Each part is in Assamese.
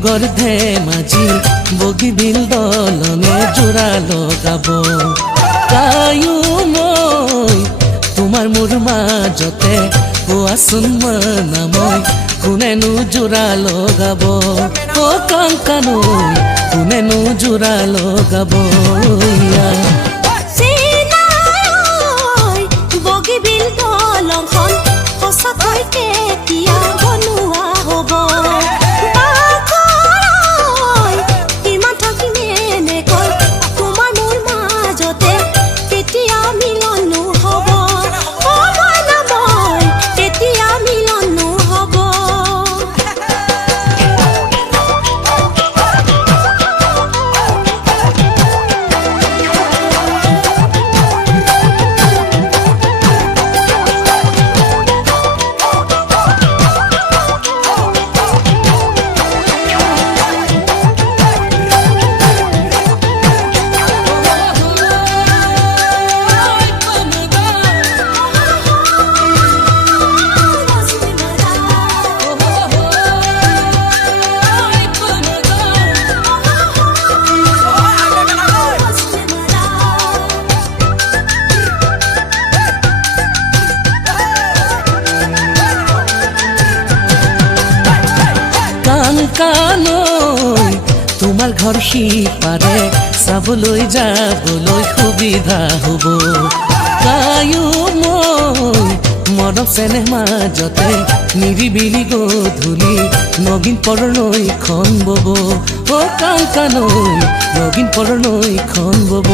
ডিব্ৰুগড় ধেমাজি বগীবিল দলনে জোৰা লগাব গায়ো মই তোমাৰ মোৰ মাজতে কোৱাচোন মানা মই কোনেনো জোৰা লগাব অ কাংকানৈ কোনেনো জোৰা লগাব বগীবিল দলংখন সঁচাকৈ কেতিয়া বনোৱা হ'ব ইমান থাকিম এনেকৈ তোমাৰ মোৰ মাজতে কেতিয়া মিলনো হ'ব কেতিয়া মিলনো হ'ব কাংকানৈ তোমাৰ ঘৰ সিপাৰে চাবলৈ যাবলৈ সুবিধা হ'ব গায়ো মই মৰম চেনেহ মাজতে নিৰিবিলি গধূলি নগিন পৰণৈখন বব অ কাংকানৈ নগিন পৰণৈখন বব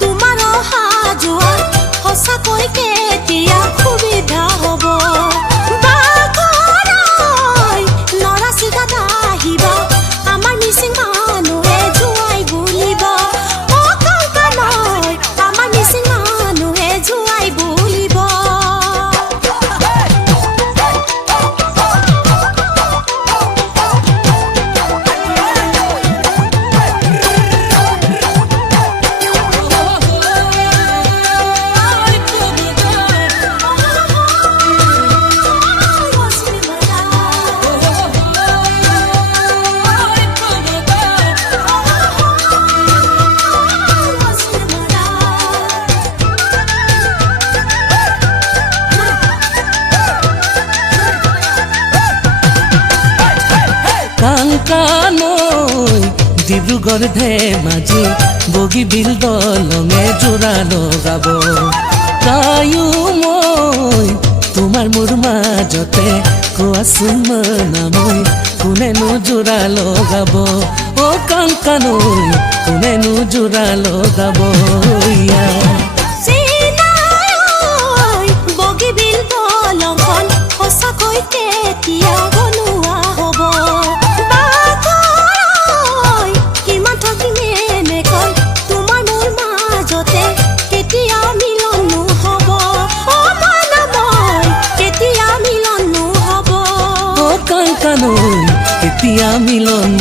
তোমাৰ অহা যোৱা সঁচাকৈ কেতিয়া সুবিধা হ'ব কাংকানৈ ডিব্ৰুগড় ধেমাজি বগীবিল দলঙে জোৰা লগাব গায়ো মই তোমাৰ মোৰ মাজতে কোৱাচোন মানা মই কোনেনো জোৰা লগাব অ কাংকানৈ কোনেনো জোৰা লগাব বগীবিল দলংখন সঁচাকৈ কেতিয়া বনোৱা হ'ব কেতিয়া মিলন